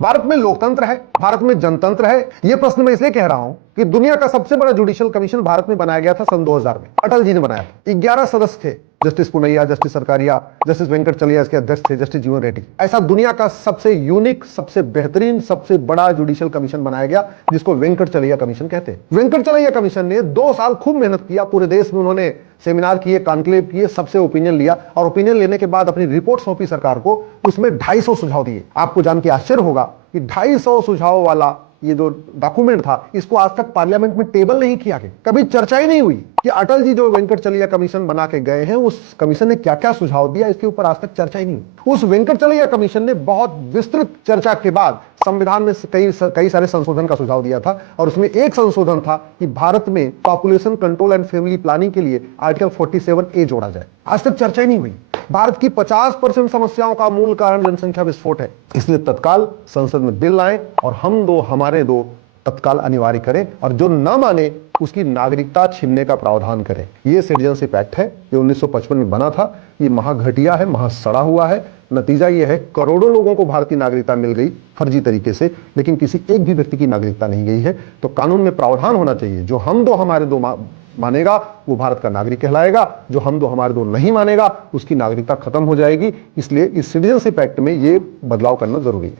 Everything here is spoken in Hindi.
भारत में लोकतंत्र है, भारत में जनतंत्र है। यह प्रश्न मैं इसलिए कह रहा हूं कि दुनिया का सबसे बड़ा जुडिशियल कमीशन भारत में बनाया गया था सन 2000 में, अटल जी ने बनाया था। 11 सदस्य थे, justice Punnayya, justice Sarkaria, justice Venkatachaliah इसके अध्यक्ष थे, जस्टिस जीवन रेड्डी। ऐसा दुनिया का सबसे यूनिक, सबसे बेहतरीन, सबसे बड़ा जुडिशियल कमीशन बनाया गया, जिसको वेंकटचलैया कमीशन कहते हैं। वेंकटचलैया कमीशन ने 2 साल खूब मेहनत किया, पूरे देश में उन्होंने सेमिनार किए, कॉन्क्लेव किए, सबसे ओपिनियन लिया और ओपिनियन लेने के बाद अपनी रिपोर्ट सौंपी सरकार को। उसमें 250 सुझाव दिए। आपको जान के आश्चर्य होगा कि 250 सुझाव वाला ये जो डॉक्यूमेंट था, इसको आज तक पार्लियामेंट में टेबल नहीं किया गया, कभी चर्चा ही नहीं हुई कि अटल जी जो वेंकटचलैया कमीशन बना के गए हैं, उस कमीशन ने क्या क्या सुझाव दिया, इसके ऊपर आज तक चर्चा ही नहीं हुई। उस वेंकटचलैया कमीशन ने बहुत विस्तृत चर्चा के बाद संविधान में कई सारे संशोधन का सुझाव दिया था और उसमें एक संशोधन था कि भारत में population control and family planning के लिए आर्टिकल 47A जोड़ा जाए। आज तक चर्चा ही नहीं हुई। भारत की 50% समस्याओं का मूल कारण जनसंख्या विस्फोट है, इसलिए तत्काल संसद में बिल लाएं और हम दो हमारे दो तत्काल अनिवार्य करें और जो न माने उसकी नागरिकता छीनने का प्रावधान करें। यह सिटीजनशिप एक्ट है, ये 1955 में बना था। ये महाघटिया है, महासड़ा हुआ है। नतीजा यह है करोड़ों लोगों को भारतीय नागरिकता मिल गई फर्जी तरीके से, लेकिन किसी एक भी व्यक्ति की नागरिकता नहीं गई है। तो कानून में प्रावधान होना चाहिए, जो हम दो हमारे दो मानेगा वो भारत का नागरिक कहलाएगा, जो हम दो हमारे दो नहीं मानेगा उसकी नागरिकता खत्म हो जाएगी। इसलिए इस सिटीजनशिप एक्ट में ये बदलाव करना जरूरी है।